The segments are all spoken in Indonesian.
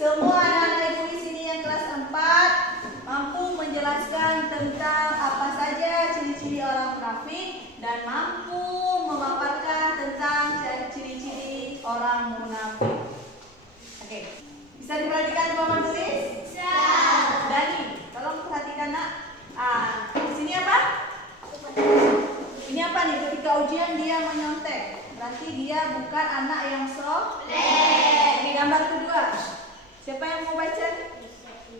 semua anak-anak ibu di sini yang kelas 4 mampu menjelaskan tentang apa saja ciri-ciri orang munafik dan mampu memaparkan tentang ciri-ciri orang munafik. Oke, bisa diperhatikan teman tulis? Bisa. Dani, tolong perhatikan nak. Di sini apa? Ini apa nih? Ketika ujian dia menyontek, berarti dia bukan anak yang soleh. Ini gambar kedua. Siapa yang mau baca?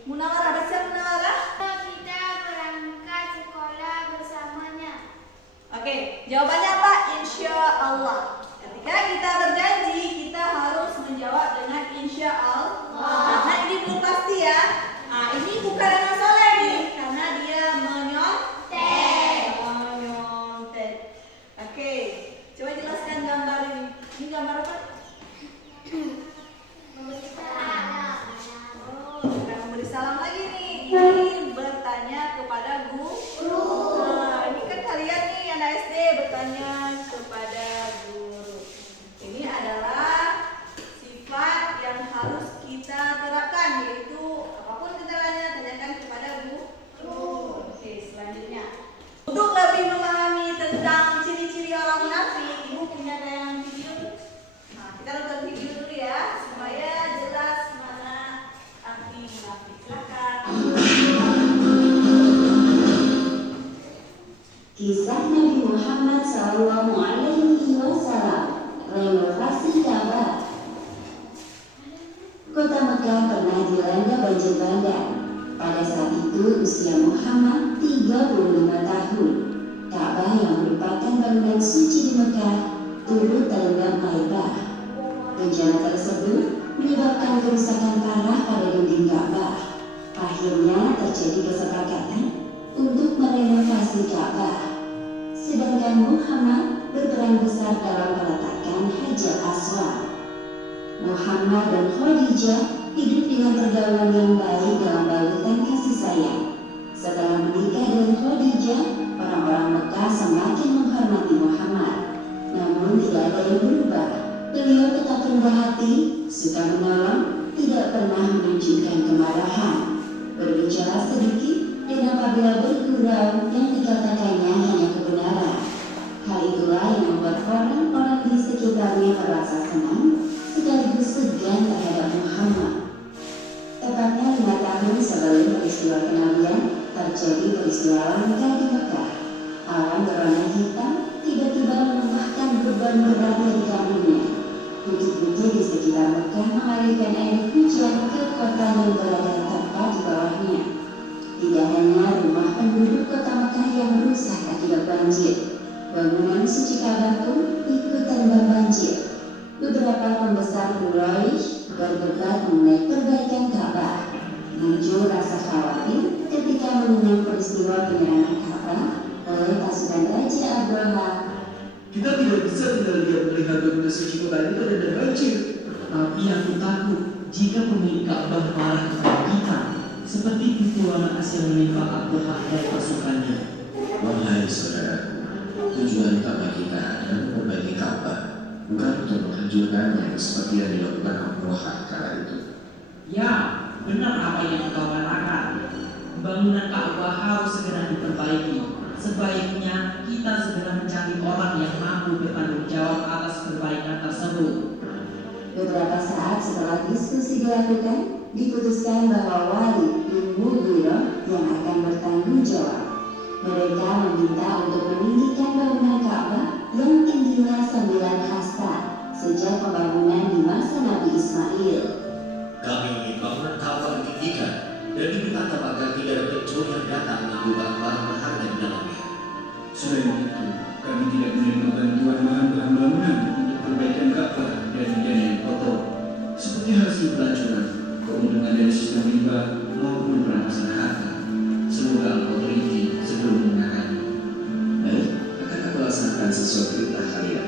Munawara, baca Munawara. Kita berangkat sekolah bersamanya. Oke, jawabannya apa? Insya Allah. Ketika kita berjanji, kita harus menjawab dengan insya Allah. Karena ini belum pasti ya. Ini bukan anak soleh nih, karena dia menyontek. Oke, coba jelaskan gambar ini. Ini gambar apa? Bukan memberi salam lagi nih. Ini bertanya kepada guru. Ini kan kalian nih anak SD bertanya kepada guru. Ini adalah sifat yang harus kita terapkan, yaitu apapun kendalanya tanyakan kepada guru. Oke, selanjutnya. Untuk lebih memahami tentang ciri-ciri orang munafik, ibu punya tayangan video. Kita nonton video dulu ya, supaya jelas mana arti munafik. Silakan. Kisah Nabi Muhammad SAW, renovasi Ka'bah. Kota Mekah pernah dilanda banjir bandang. Pada saat itu usia Muhammad 35 tahun. Ka'bah yang merupakan bangunan suci di Mekah turut terendam air bah. Bencana tersebut menyebabkan kerusakan parah pada dinding Ka'bah. Akhirnya terjadi kesepakatan untuk merenovasi Ka'bah. Sedangkan Muhammad berperan besar dalam peletakan Hajar Aswad. Muhammad dan Khadijah hidup dengan pergaulan yang baik dalam balutan kasih sayang. Setelah menikah dengan Khadijah, orang-orang Mekah semakin menghormati Muhammad. Namun tidak ada yang berubah. Beliau tetap rendah hati, suka menolong, tidak pernah menunjukkan kemarahan. Berbicara sedikit, dan apabila bergurau yang dikatakannya hanya kebenaran. Hal itulah yang membuat orang-orang di sekitarnya merasa senang sekaligus segan terhadap Muhammad. Tepatnya 5 tahun sebelum peristiwa kenabian, terjadi peristiwa langka di Mekah. Awan berwarna hitam tiba-tiba menumpahkan beban berat dari kaburnya. Bukit-bukit di sekitar Mekah mengalirkan air hujan ke kota yang berada tepat di bawahnya. Tidak hanya rumah penduduk kota Mekah yang rusak akibat banjir, bangunan suci Ka'bah pun ikut terendam banjir. Beberapa pembesar Quraisy berdebat mengenai perbaikan Ka'bah. Muncul rasa khawatir ketika mengenang peristiwa penyerangan Ka'bah oleh pasukan Raja Abraha. Kita tidak bisa tinggal diam melihat bangunan suci Mekah itu terendam banjir. Tapi aku takut jika pemilik Ka'bah marah kepada kita, seperti petualangan yang menimpa Abraha dan pasukannya. Wahai saudaraku, tujuan utama kita adalah memperbaiki Ka'bah, bukan untuk menghancurkannya seperti yang dilakukan Abraha kala itu. Ya, benar apa yang kau katakan. Bangunan Ka'bah harus segera diperbaiki. Sebaiknya kita segera mencari orang yang mampu bertanggung jawab atas perbaikan tersebut. Beberapa saat setelah diskusi dilakukan, diputuskan bahwa Walid bin Mughirah yang akan bertanggung jawab. Mereka meminta untuk meninggikan bangunan Ka'bah yang tingginya 9 hasta sejak pembangunan di masa Nabi Ismail. Kami ingin bangunan Ka'bah ditinggikan dan ditata agar tidak ada pencuri yang datang mengubah barang berharga di dalamnya. Selain itu, kami tidak menerima bantuan bahan-bahan bangunan untuk perbaikan Ka'bah dari dana yang kotor, seperti hasil pelacuran, keuntungan dari sistem riba maupun perampasan harta. Semoga engkau teliti sebelum menggunakannya. Baik, akan aku laksanakan sesuai perintah kalian.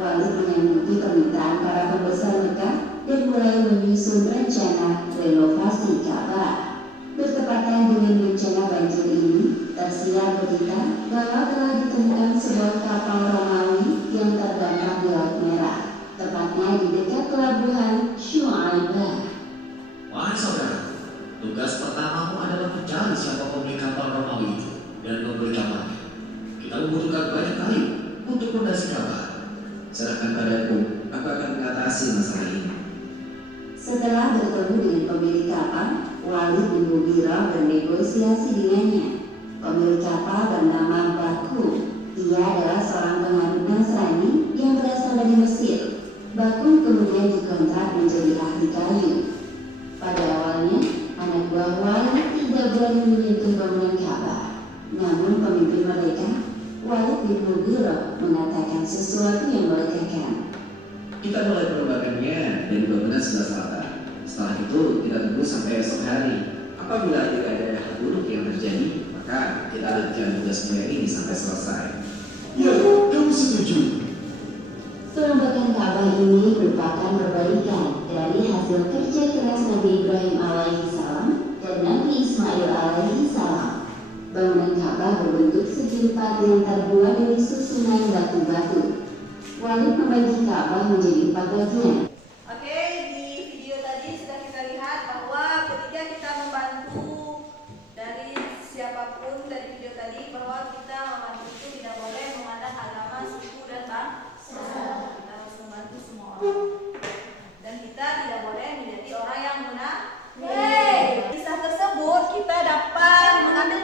Walid menyanggupi permintaan para pembesar Mekah dan mulai menyusun rencana renovasi Ka'bah. Bertepatan dengan bencana banjir ini, tersiar berita bahwa telah ditemukan sebuah kapal Romawi yang terdampar di Laut Merah, tepatnya di dekat pelabuhan Syu'aibah. Tugas pertamamu adalah mencari siapa pemilik kapal Romawi itu dan membeli kapalnya. Kita membutuhkan banyak kayu untuk fondasi kapal. Serahkan padaku, aku akan mengatasi masalah ini. Setelah bertemu dengan pemilik kapal, Walid bin Mughirah bernegosiasi dengannya. Pemilik kapal bernama Bakun. Ia adalah seorang penganut Nasrani yang berasal dari Mesir. Bakun kemudian dikontrak menjadi ahli kayu. Pada awalnya, anak buah Walid tidak berani menyentuh bangunan Ka'bah. Namun pemimpin mereka, Walid bin Mughirah, mengatakan sesuatu yang melegakan. Kita mulai pengembangannya dari bangunan sebelah selatan. Setelah itu kita tunggu sampai esok hari. Apabila tidak ada hal buruk yang terjadi, maka kita lanjutkan tugas proyek ini sampai selesai. Ya, kamu setuju? Perombakan Ka'bah ini merupakan perbaikan dari hasil kerja keras Nabi Ibrahim alaihissalam dan Nabi Ismail alaihissalam. Bangunan Ka'bah berbentuk segi empat yang terbuat dari susunan batu-batu. Walid membagi Ka'bah menjadi 4 bagian. Oke, di video tadi sudah kita lihat bahwa ketika kita membantu dari siapapun dari video tadi, bahwa kita membantu itu tidak boleh memandang agama, suku, dan bangsa. Kita harus membantu semua orang. Dan kita tidak boleh menjadi orang yang munafik. Kisah tersebut kita dapat mengambil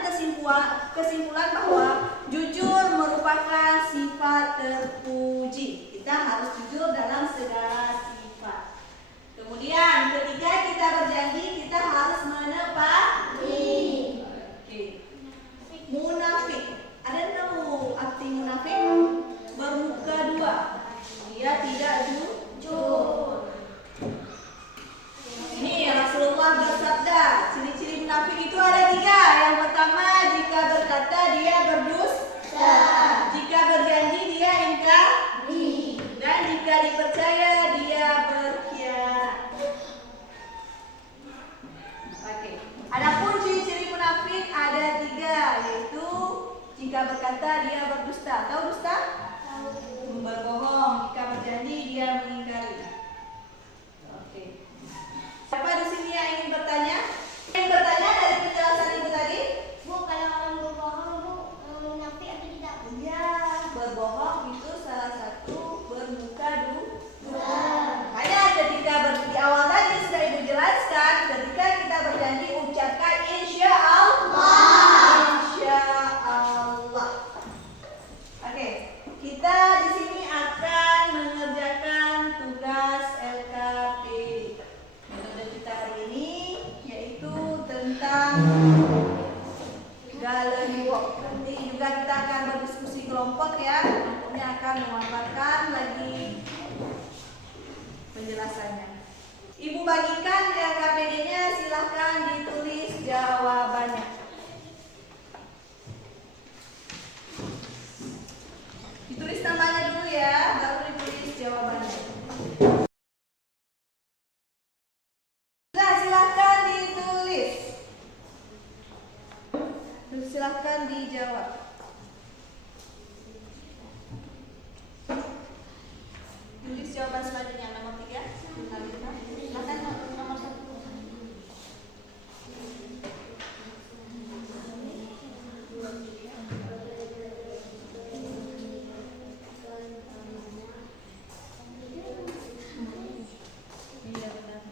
kesimpulan bahwa jujur merupakan sifat terpuji. Kita harus jujur dalam segala sifat. Kemudian ketika kita berjanji, kita harus menepati. Oke. Munafik. Ada yang tahu arti munafik? Bermuka dua. Dia tidak jujur. Ini Rasulullah bersabda, ciri-ciri munafik itu ada 3. Yang pertama, jika berkata dia berdusta, jika berjanji dia ingkari, dan jika dipercaya dia berkhianat. Oke. Adapun ciri-ciri munafik ada 3, yaitu jika berkata dia berdusta. Tahu dusta? Berbohong. Jika berjanji dia mengingkari. Oke. Siapa di sini yang ingin bertanya? Yang bertanya dari penjelasan ibu tadi? Bu, kalau orang berbohong, Bu, munafik atau tidak? Ya, berbohong itu salah satu bermuka dua. Makanya ketika di awal tadi sudah ibu jelaskan, ketika kita berjanji ucapkan insya Allah. Insya Allah. Oke, kita di sini akan mengerjakan tugas LKPD. Metode kita hari ini yaitu tentang gallery walk. Nanti juga kita akan berdiskusi kelompok ya. Kelompoknya akan memaparkan lagi penjelasannya. Ibu bagikan LKPD-nya, silahkan ditulis jawabannya. Ditulis namanya dulu ya, baru ditulis jawabannya. Nah, silahkan ditulis. Silahkan dijawab. Tulis jawaban selanjutnya nomor 3. Silahkan nomor 1. Iya benar.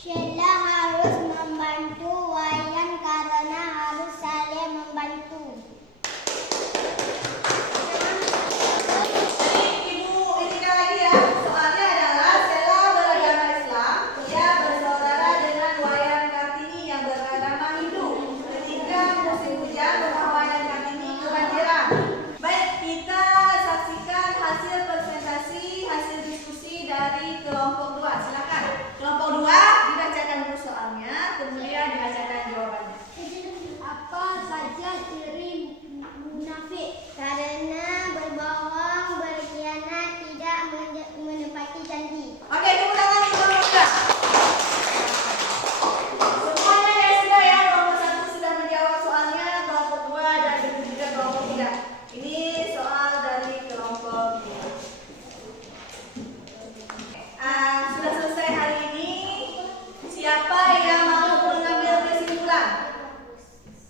Sheila harus membantu Wayan karena harus saling membantu. Ibu intikan lagi ya. Soalnya adalah Sheila beragama Islam. Ia bersaudara dengan Wayan Kartini yang beragama Hindu. Ketika musim hujan, rumah Wayan Kartini kebanjiran. Baik, kita saksikan hasil presentasi, hasil diskusi dari kelompok 2. Silakan. Kelompok 2 dibacakan dulu soalnya, kemudian dibacakan jawabannya. Apa saja ciri munafik? Karena berbohong, berkhianat, tidak menepati janji. Oke, tepuk tangan untuk kelompok 2. Semuanya ya sudah ya, kelompok 1 sudah menjawab soalnya, kelompok 2 dan juga kelompok 3. Ini soal dari kelompok 3. Sudah selesai hari ini. Siapa yang mau mengambil kesimpulan?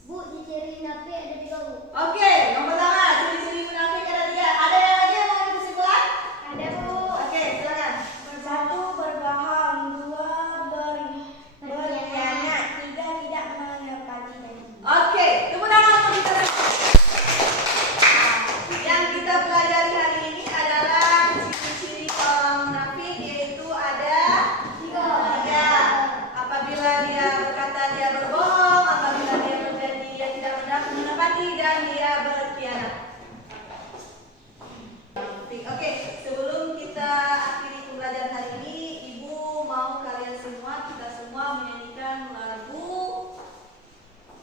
Bu, ciri munafik ada 3 Bu. Oke, yang pertama, ciri-ciri munafik ada 3. Ada yang lagi yang mau ambil kesimpulan? Ada Bu. Oke, silakan. 1. Berbohong. 2. Berkhianat. 3. Tidak menepati janji. Oke, tepuk tangan untuk kita. Yang kita pelajari hari ini adalah ciri-ciri orang munafik, yaitu ada 3. Apabila dia berkata dia berbohong, apabila dia berjanji dia tidak menepati, dan dia berkhianat. Oke, sebelum kita akhiri pembelajaran hari ini, Ibu mau kalian semua, kita semua menyanyikan lagu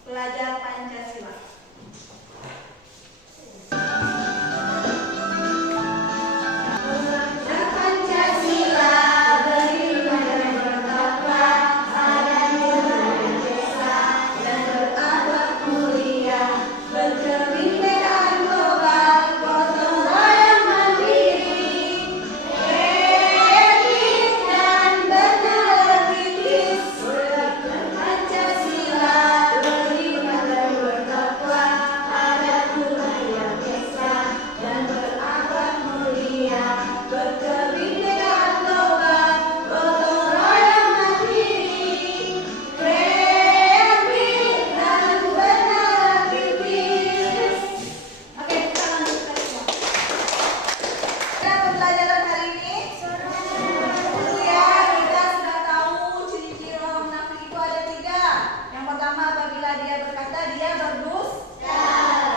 Pelajar Pancasila. Pancasila beriman dan bertakwa, ada nilai desa dan berakhlak mulia, berkebinekaan global, gotong royong mandiri, kreatif dan benar kritis. Pancasila beriman dan bertakwa, ada nilai desa dan berakhlak mulia, berkebinekaan global, gotong royong mandiri, kreatif dan benar kritis. Oke, kita lanjutkan semua. Dalam pembelajaran hari ini, ya, kita sudah tahu ciri-ciri orang munafik itu ada 3. Yang pertama, apabila dia berkata dia berdusta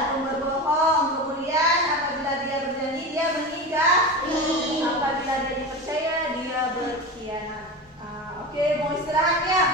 atau berbohong. Kemudian apabila dia berjanji dia mengingkari. Apabila dia dipercaya dia berkhianat. Oke, mau istirahat ya?